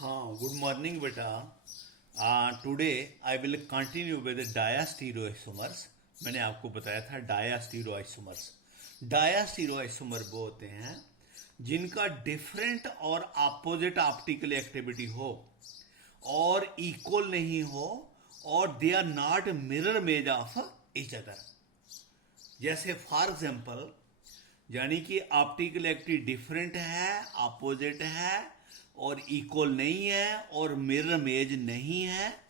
हाँ, good morning बेटा। Today I will continue with diastereoisomers. मैंने आपको बताया था डायास्टीरोइसोमर्स। डायास्टीरोइसोमर वो होते हैं जिनका डिफरेंट और अपोजिट ऑप्टिकल एक्टिविटी हो और इक्वल नहीं हो, और they are not mirror image of each other. जैसे फॉर एग्जाम्पल, यानी कि ऑप्टिकल एक्टिविटी डिफरेंट है, अपोजिट है और इक्वल नहीं है और मिरर इमेज नहीं है।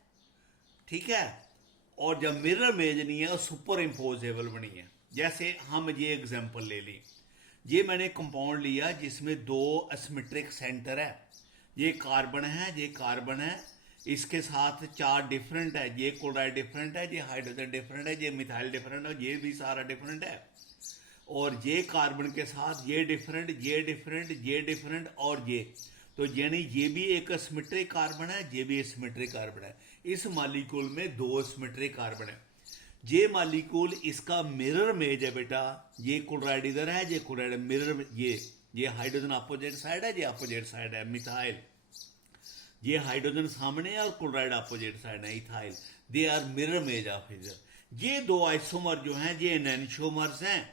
ठीक है। और जब मिरर इमेज नहीं है, सुपर इम्पोजेबल बनी है। जैसे हम ये एग्जांपल ले ली, ये मैंने कंपाउंड लिया जिसमें दो एसिमेट्रिक सेंटर है। ये कार्बन है, ये कार्बन है, इसके साथ चार डिफरेंट है। ये क्लोराइड डिफरेंट है, ये हाइड्रोजन डिफरेंट है, ये मिथाइल डिफरेंट है, ये भी सारा डिफरेंट है। और ये कार्बन के साथ ये डिफरेंट, ये डिफरेंट, ये डिफरेंट और ये। तो यानी ये भी एक सिमेट्रिक कार्बन है, ये भी सिमेट्रिक कार्बन है। इस मॉलिक्यूल में दो सिमेट्रिक कार्बन है। ये मॉलिक्यूल इसका मिरर इमेज है बेटा। ये क्लोराइड इधर है, ये क्लोराइड मिरर, ये हाइड्रोजन अपोजिट साइड है, ये अपोजिट साइड है मिथाइल। ये हाइड्रोजन सामने है और क्लोराइड अपोजिट साइड है ethyl. They are mirror image of इधर। ये दो आइसोमर जो हैं ये एनेंटियोमर्स हैं।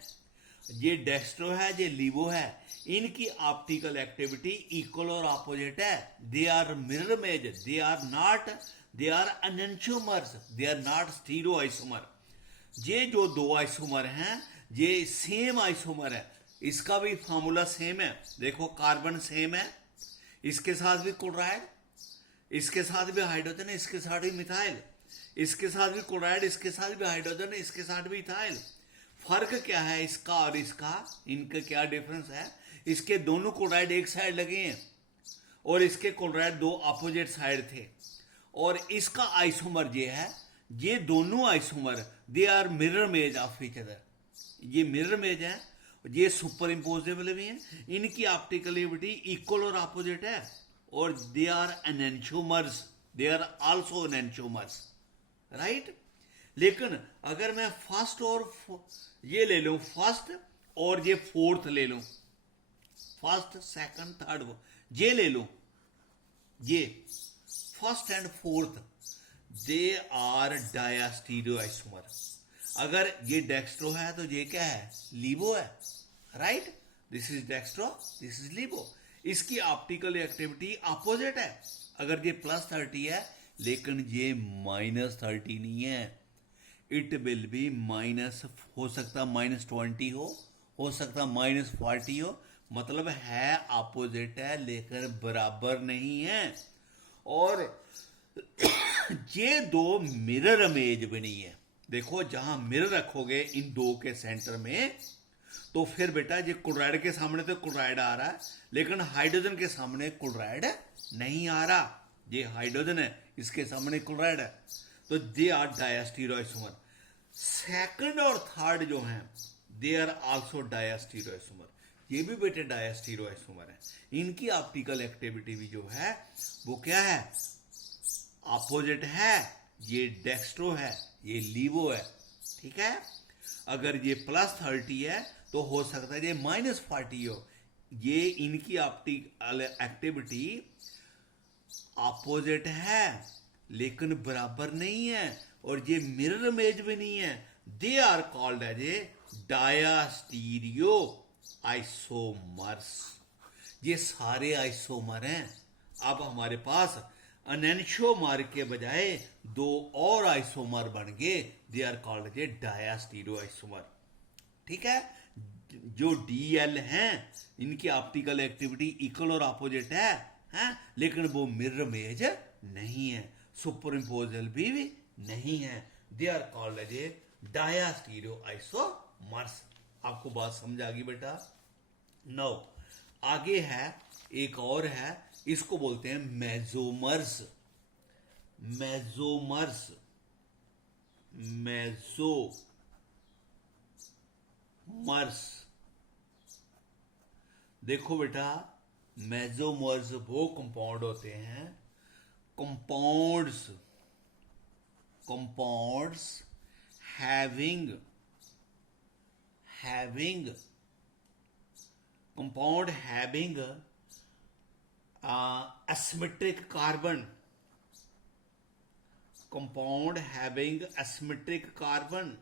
ये डेक्स्ट्रो है, ये लीवो है। इनकी ऑप्टिकल एक्टिविटी इक्वल और अपोजिट है। They are mirror image, they are enantiomers, they are not stereo isomer. ये जो दो आइसोमर हैं ये सेम आइसोमर है। इसका भी फॉर्मूला सेम है। देखो, कार्बन सेम है, इसके साथ भी क्लोराइड, इसके साथ भी हाइड्रोजन, इसके साथ भी मिथाइल, इसके साथ भी क्लोराइड, इसके साथ भी हाइड्रोजन, इसके साथ भी इथाइल। फर्क क्या है इसका और इसका? इनका क्या डिफरेंस है? इसके दोनों क्लोराइड एक साइड लगे हैं और इसके क्लोराइड दो अपोजिट साइड थे। और इसका आइसोमर ये है, ये दोनों isomer they are mirror image of each other. ये मिरर इमेज है, ये सुपर इम्पोजेबल भी है। इनकी ऑप्टिकल एक्टिविटी इक्वल और अपोजिट है और they are enantiomers, they are also enantiomers, right. लेकिन अगर मैं फर्स्ट और ये ले लूं, फर्स्ट और ये फोर्थ ले लूं, फर्स्ट सेकंड थर्ड ये ले लूं, ये first and fourth, they are diastereo isomer. अगर ये डेक्स्ट्रो है तो ये क्या है? लीवो है, right. This is dextro, this is laevo. इसकी ऑप्टिकल एक्टिविटी अपोजिट है। अगर ये +30 है लेकिन ये -30 नहीं है, इट विल बी माइनस, हो सकता -20 हो सकता -40 हो। मतलब है अपोजिट है लेकिन बराबर नहीं है। और ये दो मिरर इमेज बनी है। देखो, जहां मिरर रखोगे इन दो के सेंटर में, तो फिर बेटा ये क्लोराइड के सामने तो क्लोराइड आ रहा है लेकिन हाइड्रोजन के सामने क्लोराइड नहीं आ रहा। ये हाइड्रोजन है, इसके सामने क्लोराइड है, तो दे आर डायास्टीरोइसोमर। सेकंड और थर्ड जो हैं दे आर आल्सो डायास्टीरोइसोमर। ये भी बेटे डायास्टीरोइसोमर है। इनकी ऑप्टिकल एक्टिविटी भी जो है वो क्या है? अपोजिट है। ये डेक्स्ट्रो है, ये लीवो है, ठीक है। अगर ये +30 है तो हो सकता है ये -40 हो। ये इनकी ऑप्टिकल एक्टिविटी अपोजिट है लेकिन बराबर नहीं है और ये मिरर इमेज भी नहीं है। They are called as a diastereo isomers. ये सारे आइसोमर हैं। अब हमारे पास एनेंटियोमर के बजाय दो और आइसोमर बन गए। They are called as a diastereo isomer, ठीक है। जो DL हैं इनकी ऑप्टिकल एक्टिविटी इक्वल और अपोजिट है, लेकिन वो मिरर इमेज नहीं है, सुपर इम्पोजल भी नहीं है। They are called as a diastereo isomers. आपको बात समझ आ गई बेटा? नो, आगे है एक और है, इसको बोलते हैं मेसोमर्स। मेसोमर्स, मेसोमर्स। देखो बेटा, मेसोमर्स वो कंपाउंड होते हैं, compounds having compound having asymmetric carbon, compound having asymmetric carbon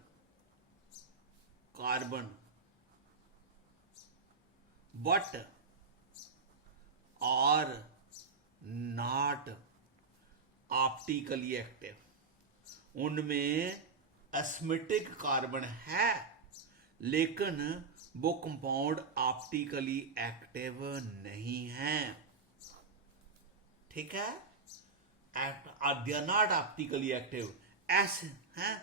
but are not optically active, उनमें एसिमेट्रिक कार्बन है लेकिन वो कंपाउंड ऑप्टिकली एक्टिव नहीं है। ठीक है, they are not optically active, ऐसे हैं,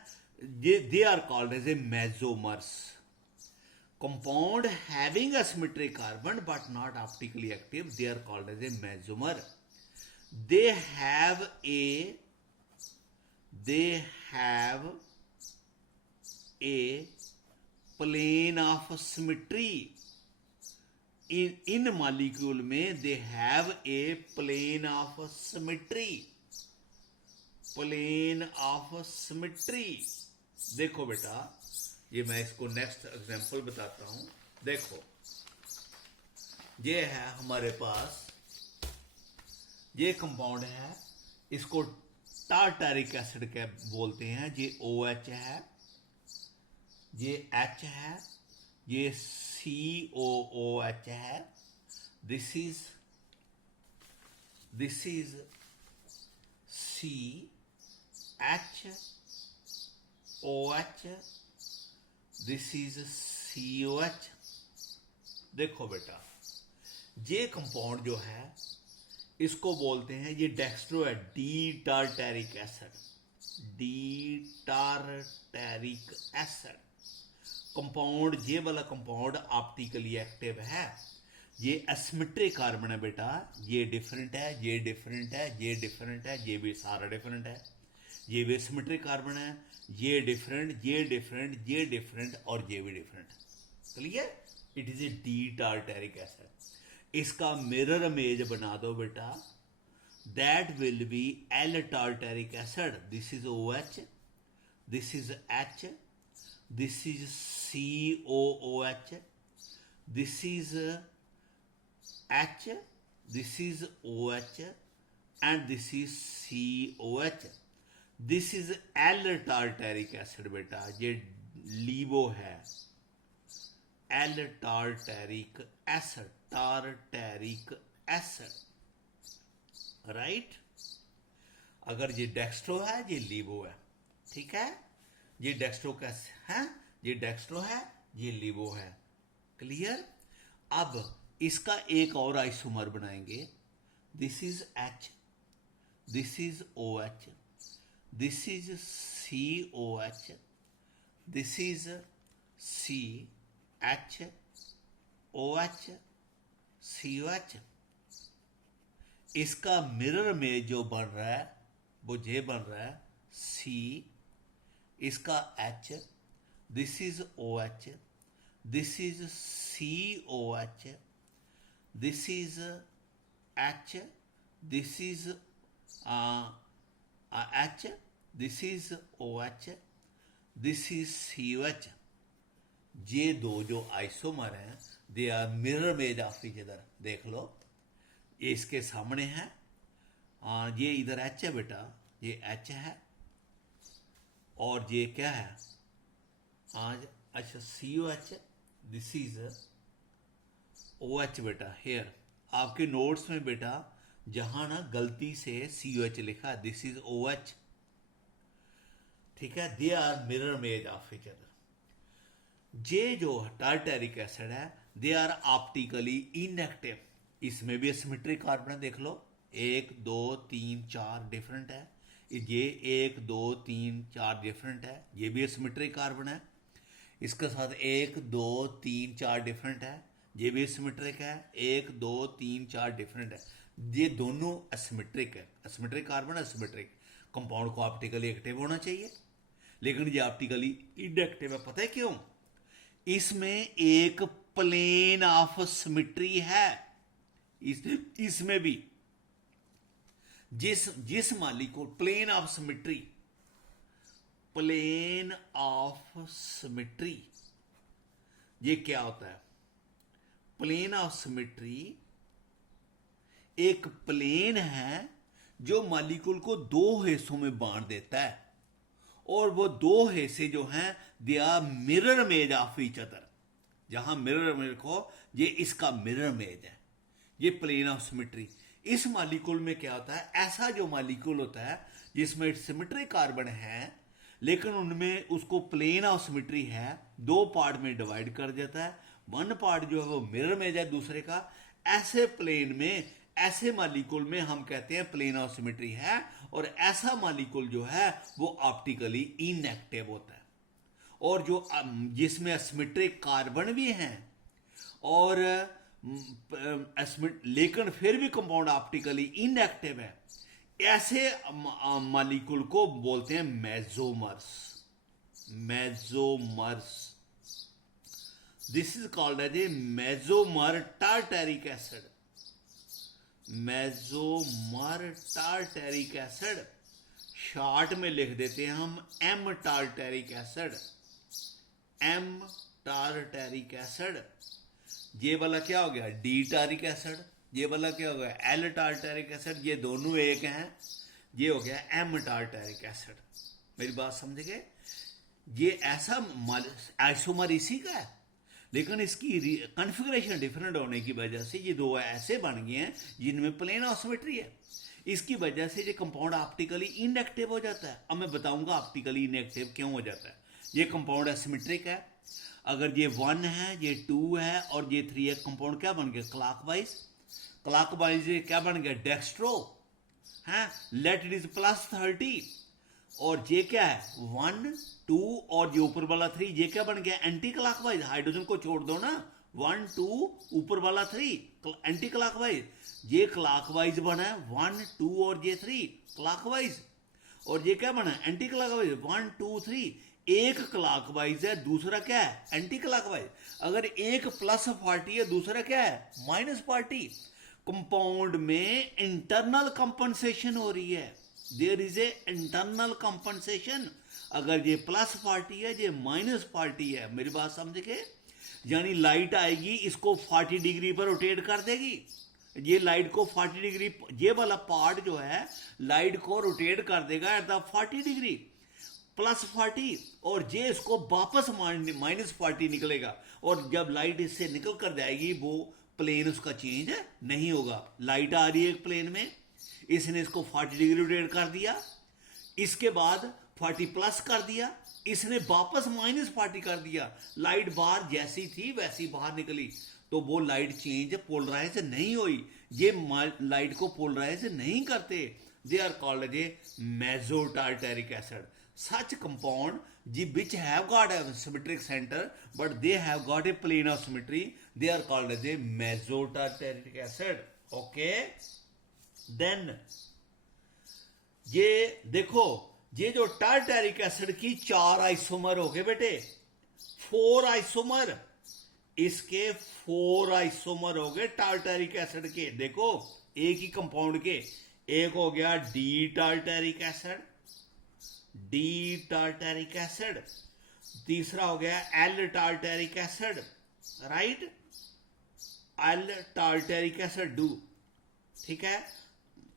they are called as a mesomers. Compound having a symmetric carbon but not optically active, they are called as a mesomer. They have a plane of symmetry. In molecule में they have a plane of symmetry. Plane of symmetry. देखो बेटा, ये मैं इसको next example बताता हूं। देखो, ये है हमारे पास, ये कंपाउंड है, इसको टार्टारिक एसिड के बोलते हैं। ये OH है, ये H है, ये COOH है। This is CHOH, this is COH। देखो बेटा, ये कंपाउंड जो है इसको बोलते हैं, ये डेक्स्ट्रो है, डी टार्टैरिक एसिड। कंपाउंड, ये वाला कंपाउंड ऑप्टिकली एक्टिव है। ये एसिमेट्रिक कार्बन है बेटा, ये डिफरेंट है, ये डिफरेंट है, ये डिफरेंट है, ये भी सारा डिफरेंट है। ये भी एसिमेट्रिक कार्बन है, ये डिफरेंट, ये डिफरेंट, ये डिफरेंट और ये भी different. Clear? It is a D tartaric acid. इसका मिरर इमेज बना दो बेटा, that will be L tartaric acid. This is OH, this is H, this is COOH, this is H, this is OH and this is COH. This is L-tartaric acid बेटा, ये laevo है, L-tartaric acid, right. अगर ये dextro है, ये laevo है। ठीक है, ये डेक्स्ट्रो कैसे है, ये डेक्स्ट्रो है, ये लीवो है। क्लियर? अब इसका एक और आइसोमर बनाएंगे। This is H, this is OH, this is COH, this is CHOH, COH। इसका मिरर में जो बन रहा है वो ये बन रहा है C, इसका H, this is OH, this is COH, this is H, this is H, this is OH, this is COH। ये दो जो आइसोमर हैं, they are mirror image of each other. देख लो, ये इसके सामने है, ये इधर H है बेटा, ये H है, और ये क्या है आज, अच्छा COH, दिस इज OH बेटा। हेयर आपके नोट्स में बेटा जहां ना गलती से COH लिखा, दिस इज OH। ठीक है, they are mirror image of each other. ये जो टार्टैरिक एसिड है, दे आर ऑप्टिकली इनएक्टिव। इसमें भी एसिमेट्रिक कार्बन है, देख लो, 1 2 3 4 डिफरेंट है। ये 1 2 3 4 डिफरेंट है, ये भी एसिमेट्रिक कार्बन है। इसके साथ 1 2 3 4 डिफरेंट है, ये भी एसिमेट्रिक है। 1 2 3 4 डिफरेंट है। ये दोनों एसिमेट्रिक है, एसिमेट्रिक कार्बन, एसिमेट्रिक। कंपाउंड को ऑप्टिकली एक्टिव होना चाहिए, लेकिन ये ऑप्टिकली इनएक्टिव है। पता है क्यों? इसमें एक प्लेन ऑफ सिमेट्री है। इसमें भी जिस molecule, plane of symmetry, plane of symmetry, ये क्या होता है? प्लेन ऑफ सिमेट्री एक प्लेन है जो मॉलिक्यूल को दो हिस्सों में बांट देता है, और वो दो हिस्से जो हैं they are mirror image of each other. जहां मिरर इमेज को, ये इसका मिरर इमेज है, ये प्लेन ऑफ सिमेट्री। इस मॉलिक्यूल में क्या होता है, ऐसा जो मॉलिक्यूल होता है जिसमें सिमेट्रिक कार्बन है लेकिन उनमें उसको प्लेन ऑफ सिमेट्री है, दो पार्ट में डिवाइड कर देता है। वन पार्ट जो है वो मिरर इमेज है दूसरे का। ऐसे प्लेन में, ऐसे मॉलिक्यूल में हम कहते हैं प्लेन ऑफ सिमेट्री है, और ऐसा मॉलिक्यूल जो है वो ऑप्टिकली इनएक्टिव होता है। और जो जिसमें सिमेट्रिक कार्बन भी हैं और लेकिन फिर भी कंपाउंड ऑप्टिकली इनएक्टिव है, ऐसे मॉलिक्यूल को बोलते हैं mesomers. Mesomers, this is called as a mesomer tartaric acid. Mesomer tartaric acid, short में लिख देते हैं हम M tartaric acid. M tartaric acid. ये वाला क्या हो गया, डी टार्टरिक एसिड। ये वाला क्या हो गया, एल टार्टरिक एसिड। ये दोनों एक हैं, ये हो गया एम टार्टरिक एसिड। मेरी बात समझ गए। ये ऐसा आइसोमर इसी का है, लेकिन इसकी कॉन्फ़िगरेशन डिफरेंट होने की वजह से ये दो ऐसे बन गए हैं जिनमें प्लेन ऑफ सिमेट्री है। इसकी वजह से ये कंपाउंड ऑप्टिकली इनएक्टिव हो जाता है। अब मैं बताऊंगा ऑप्टिकली इनएक्टिव क्यों हो जाता है। ये कंपाउंड एसिमेट्रिक है, अगर ये 1 है, ये 2 है और ये 3 है, कंपाउंड क्या बन गया, क्लॉकवाइज। क्लॉकवाइज क्या बन गया, डेक्स्ट्रो है। लेट इट इज +30, और ये क्या है 1 2, और ये ऊपर वाला 3, ये क्या बन गया, एंटी क्लॉकवाइज। हाइड्रोजन को छोड़ दो ना, 1 2 ऊपर वाला 3 एंटी क्लॉकवाइज। ये क्लॉकवाइज बना है 1 2 और ये 3 क्लॉकवाइज, और ये क्या बना है, एंटी क्लॉकवाइज 1 2 3। एक क्लॉकवाइज है, दूसरा क्या है, एंटी क्लॉकवाइज। अगर एक +40 है, दूसरा क्या है, -40। कंपाउंड में इंटरनल कंपनसेशन हो रही है, there is a internal compensation. अगर ये +40 है, ये -40 है। मेरी बात समझ के, यानी लाइट आएगी, इसको 40 डिग्री पर रोटेट कर देगी। ये लाइट को 40 डिग्री, ये वाला पार्ट जो है लाइट को रोटेट कर देगा एट द 40 डिग्री +40, और ये इसको वापस -40 निकलेगा। और जब लाइट इससे निकल कर जाएगी, वो प्लेन उसका चेंज नहीं होगा। लाइट आ रही है एक प्लेन में, इसने इसको 40 डिग्री रोटेट कर दिया, इसके बाद 40+ कर दिया, इसने वापस -40 कर दिया। लाइट बाहर जैसी थी वैसी बाहर निकली, तो वो लाइट चेंज पोलराइज नहीं हुई। ये लाइट को पोलराइज नहीं करते। They are called a mesotartaric acid. Such compound which have got a symmetric center but they have got a plane of symmetry, they are called as a mesotartaric acid. Okay, then ये देखो, ये जो tartaric acid की 4 isomer हो गए बेटे, 4 isomer, इसके 4 isomer हो गए टार्टरिक एसिड के। देखो एक ही कंपाउंड के, एक हो गया D tartaric acid, D tartaric acid. तीसरा हो गया L tartaric acid, right, L tartaric acid do, ठीक है।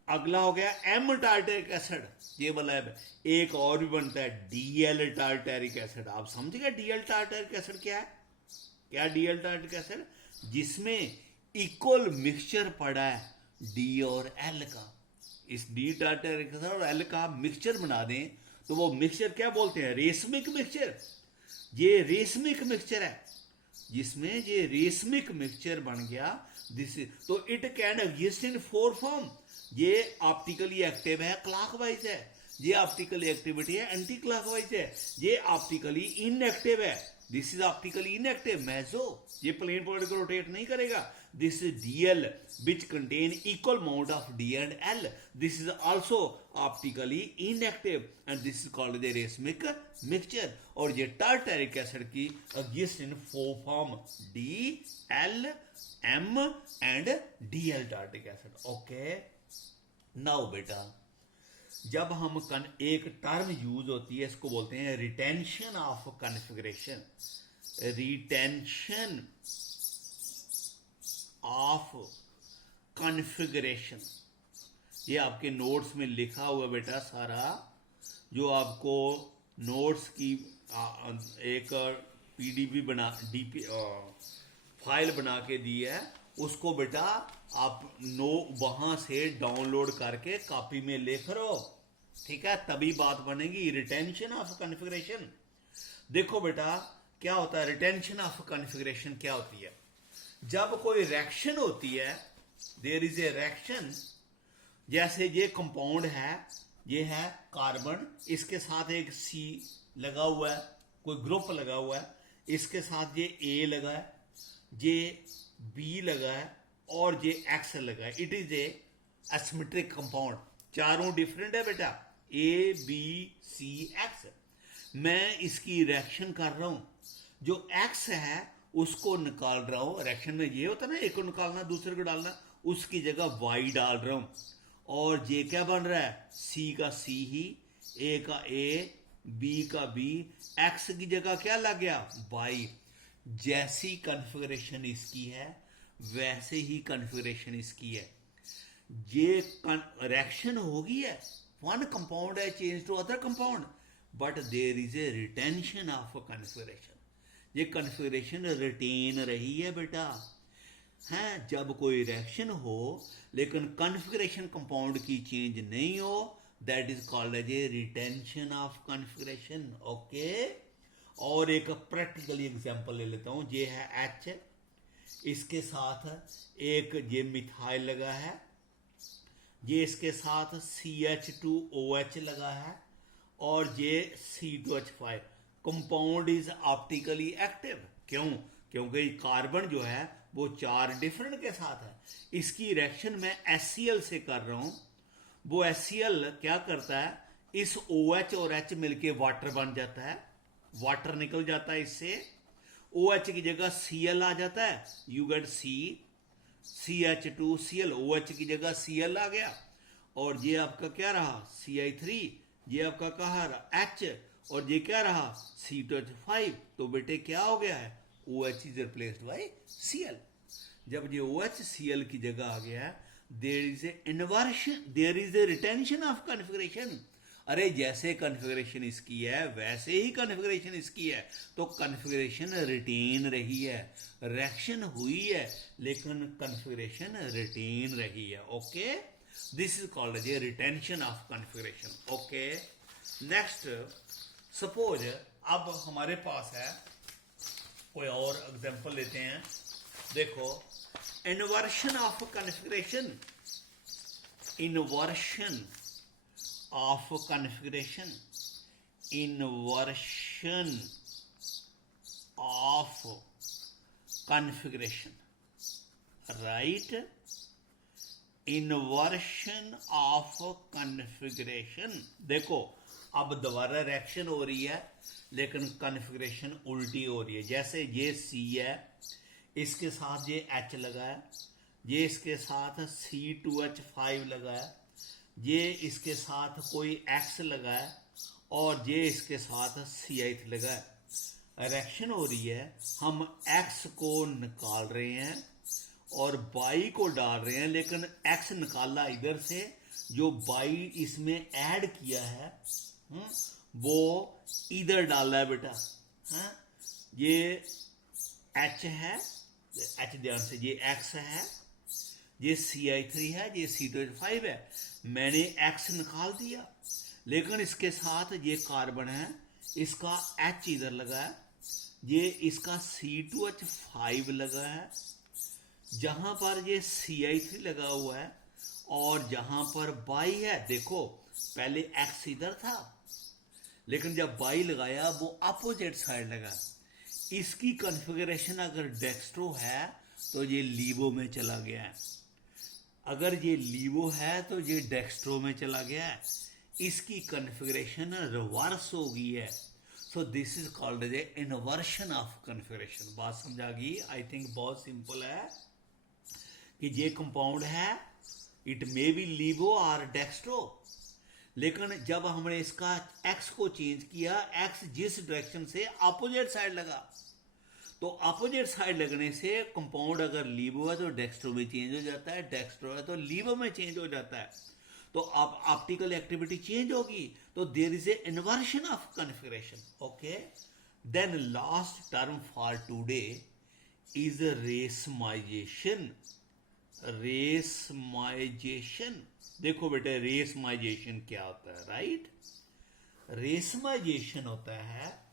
अगला हो गया एम टार्टरिक एसिड, ये वाला है। एक और भी बनता है डीएल टार्टरिक एसिड। आप समझ गए डीएल टार्टरिक एसिड क्या है, क्या डीएल टार्टरिक एसिड, जिसमें इक्वल मिक्सचर पड़ा है डी और एल का। इस डी टार्टरिक एसिड और एल का मिक्सचर बना दें तो वो मिक्सचर क्या बोलते हैं, रेशमिक मिक्सचर। ये रेशमिक मिक्सचर है, जिसमें ये रेशमिक मिक्सचर बन गया, दिस, तो it can exist in 4 form. ये ऑप्टिकली एक्टिव है, क्लॉकवाइज है। ये ऑप्टिकल एक्टिविटी है, एंटी क्लॉकवाइज है। ये ऑप्टिकली इनएक्टिव है, this is optically inactive meso. ये प्लेन पॉइंट को रोटेट नहीं करेगा। This is DL which contain equal amount of D and L, this is also optically inactive and this is called the racemic mixture. और ये tartaric acid की exist in 4 form, D L M and DL tartaric acid. Okay, now बेटा, जब हम एक term use होती है, इसको बोलते हैं retention of configuration. Retention of configuration. ये आपके नोट्स में लिखा हुआ बेटा सारा, जो आपको नोट्स की एक पीडीबी बना डीपी फाइल बना के दी है, उसको बेटा आप वहां से डाउनलोड करके कॉपी में लिख लो, ठीक है, तभी बात बनेगी। रिटेंशन ऑफ कॉन्फ़िगरेशन, देखो बेटा क्या होता है रिटेंशन ऑफ कॉन्फ़िगरेशन क्या होती है। जब कोई रिएक्शन होती है, देयर इज ए रिएक्शन, जैसे ये कंपाउंड है, ये है कार्बन, इसके साथ एक सी लगा हुआ है, कोई ग्रुप लगा हुआ है, इसके साथ ये ए लगा है, ये बी लगा है और ये एक्स लगा है। It is A asymmetric compound, चारों डिफरेंट है बेटा, ए बी सी एक्स। मैं इसकी रिएक्शन कर रहा हूं, जो एक्स है उसको निकाल रहा हूं। रिएक्शन में ये होता है ना, एक को निकालना दूसरे को डालना, उसकी जगह वाई डाल रहा हूं। और ये क्या बन रहा है, सी का सी ही, ए का ए, बी का बी, एक्स की जगह क्या लग गया, वाई। जैसी कॉन्फ़िगरेशन इसकी है वैसे ही कॉन्फ़िगरेशन इसकी है। ये रिएक्शन होगी है, वन कंपाउंड है change to other compound, but there is a retention of configuration. ये कॉन्फ़िगरेशन रिटेन रही है बेटा, है। जब कोई रिएक्शन हो लेकिन कॉन्फ़िगरेशन कंपाउंड की चेंज नहीं हो, that is called as a retention of configuration. Okay, और एक प्रैक्टिकल एग्जांपल ले लेता हूं। ये है एच, इसके साथ एक ये मिथाइल लगा है, ये इसके साथ CH2OH लगा है, और ये C2H5। Compound is optically active, क्यों, क्योंकि कार्बन जो है वो 4 डिफरेंट के साथ है। इसकी रिएक्शन मैं HCl से कर रहा हूं, वो HCl क्या करता है, इस OH और H मिलके वाटर बन जाता है, वाटर निकल जाता है इससे, OH की जगह Cl आ जाता है, यू गेट CH2Cl, OH की जगह Cl आ गया, और ये आपका क्या रहा Ci3, ये आपका कहा रहा H, और ये क्या रहा C2H5। तो बेटे क्या हो गया है, OH is replaced by Cl। जब ये OH Cl की जगह आ गया है, there is a inversion, there is a retention of configuration. अरे जैसे कॉन्फ़िगरेशन इसकी है वैसे ही कॉन्फ़िगरेशन इसकी है, तो कॉन्फ़िगरेशन रिटेन रही है, रिएक्शन हुई है लेकिन कॉन्फ़िगरेशन रिटेन रही है। Okay, this is called as a retention of configuration. Okay, next suppose अब हमारे पास है कोई और एग्जांपल लेते हैं। देखो, inversion of configuration, inversion of configuration, inversion of configuration, right, inversion of configuration. देखो अब दोबारा रिएक्शन हो रही है लेकिन कॉन्फ़िगरेशन उल्टी हो रही है। जैसे ये C है, इसके साथ ये H लगा है, ये इसके साथ C2H5 लगा है, ये इसके साथ कोई X लगा है, और ये इसके साथ CH लगा है। रिएक्शन हो रही है, हम X को निकाल रहे हैं और Y को डाल रहे हैं, लेकिन X निकाला इधर से, जो Y इसमें ऐड किया है वो इधर डाला है बेटा, है। ये H है, H ध्यान से, ये X है, ये Ci3 है, ये C2H5 है। मैंने X निकाल दिया, लेकिन इसके साथ ये कार्बन है, इसका H इधर लगा है, ये इसका C2H5 लगा है, जहां पर ये Ci3 लगा हुआ है, और जहां पर Y है, देखो पहले X इधर था लेकिन जब Y लगाया वो अपोजिट साइड लगा। इसकी कॉन्फ़िगरेशन अगर डेक्स्ट्रो है तो ये लीवो में चला गया है, अगर ये लीवो है तो ये डेक्स्ट्रो में चला गया है। इसकी कॉन्फ़िगरेशन रिवर्स हो गई है, so this is called as a inversion of configuration. बात समझा गई? आई थिंक बहुत सिंपल है कि ये कंपाउंड है, इट मे बी लीवो और डेक्स्ट्रो, लेकिन जब हमने इसका X को चेंज किया, X जिस डायरेक्शन से अपोजिट साइड लगा, तो अपोजिट साइड लगने से कंपाउंड अगर लीवो है तो डेक्स्ट्रो में चेंज हो जाता है, डेक्स्ट्रो है तो लीवो में चेंज हो जाता है। तो अब ऑप्टिकल एक्टिविटी चेंज होगी, तो there is a inversion of configuration. Okay, then last term for today is racemization. Racemization, देखो बेटे रेसमाइजेशन क्या होता है, राइट। रेसमाइजेशन होता है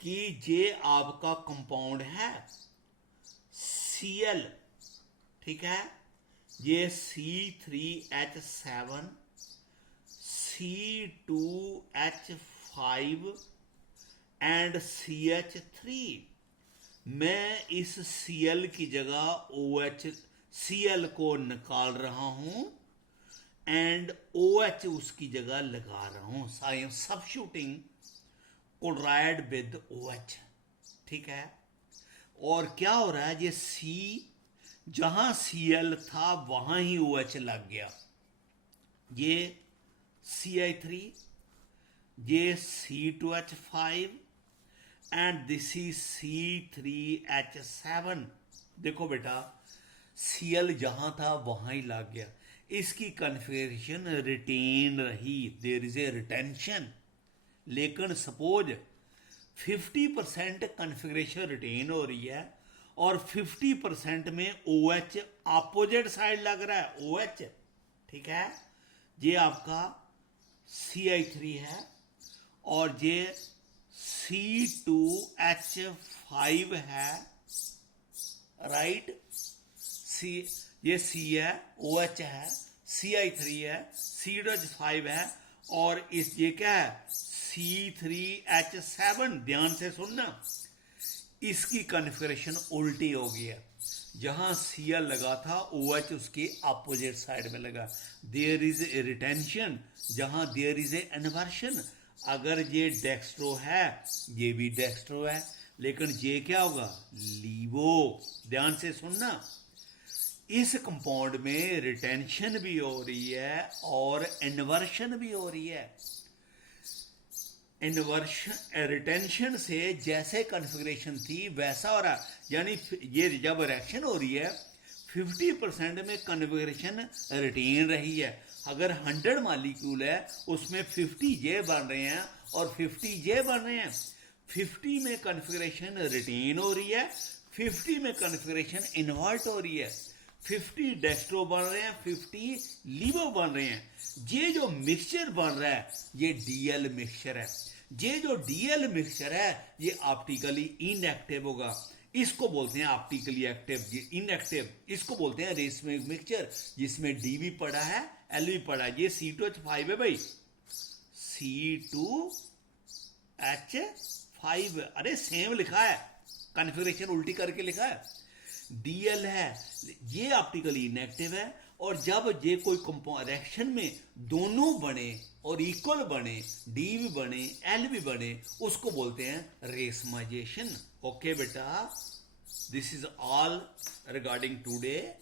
कि ये आपका कंपाउंड है Cl, ठीक है, ये C3H7 C2H5 एंड CH3। मैं इस Cl की जगह OH Cl को निकाल रहा हूं एंड OH उसकी जगह लगा रहा हूं। I am substituting chloride with OH, ठीक है। और क्या हो रहा है, ये C जहां Cl था वहां ही OH लग गया, ये Ci3, ये C2H5 and this is C3H7। देखो बेटा Cl जहां था वहां ही लग गया, इसकी कन्फिगरेशन रिटेन रही, देयर इज ए रिटेंशन। लेकिन सपोज 50% कन्फिगरेशन रिटेन हो रही है और 50% में OH अपोजिट साइड लग रहा है, OH, ठीक है। ये आपका Ci3 है और ये C2H5 है, राइट। ये C है, OH है, Ci3 है, C2H5 है और इस ये क्या है C3H7। ध्यान से सुनना, इसकी कन्फिगरेशन उल्टी हो गई है, जहां Cl लगा था OH उसके अपोजिट साइड में लगा। देयर इज ए रिटेंशन जहां देयर इज ए इन्वर्शन। अगर ये डेक्स्ट्रो है ये भी डेक्स्ट्रो है, लेकिन ये क्या होगा, लीवो। ध्यान से सुनना, इस कंपाउंड में रिटेंशन भी हो रही है और इन्वर्शन भी हो रही है। इन्वर्शन रिटेंशन से जैसे कन्फिग्रेशन थी वैसा हो रहा है, यानी ये जब रिएक्शन हो रही है 50% में कन्फिग्रेशन रिटेन रही है। अगर 100 मॉलिक्यूल है उसमें 50 ये बन रहे हैं और 50 ये बन रहे हैं। 50 में कन्फिग्रेशन रिटेन हो रही है, 50 में कन्फिग्रेशन इन्वर्ट हो रही है। 50 डेक्स्ट्रो बन रहे हैं, 50 लीवो बन रहे हैं। ये जो मिक्सचर बन रहा है ये डीएल मिक्सचर है। ये जो डीएल मिक्सचर है ये ऑप्टिकली इनएक्टिव होगा, इसको बोलते हैं ऑप्टिकली एक्टिव, इनएक्टिव इसको बोलते हैं रेसमिक मिक्सचर, जिसमें डी भी पड़ा है एल भी पड़ा है। ये C2H5 है भाई, C2H5, अरे सेम लिखा है, कन्फिग्रेशन उल्टी करके लिखा है। डीएल है, ये ऑप्टिकली इनएक्टिव है। और जब ये कोई रिएक्शन में दोनों बने और इक्वल बने, डी भी बने एल भी बने, उसको बोलते हैं रेसमाइजेशन। ओके बेटा, this is all regarding today.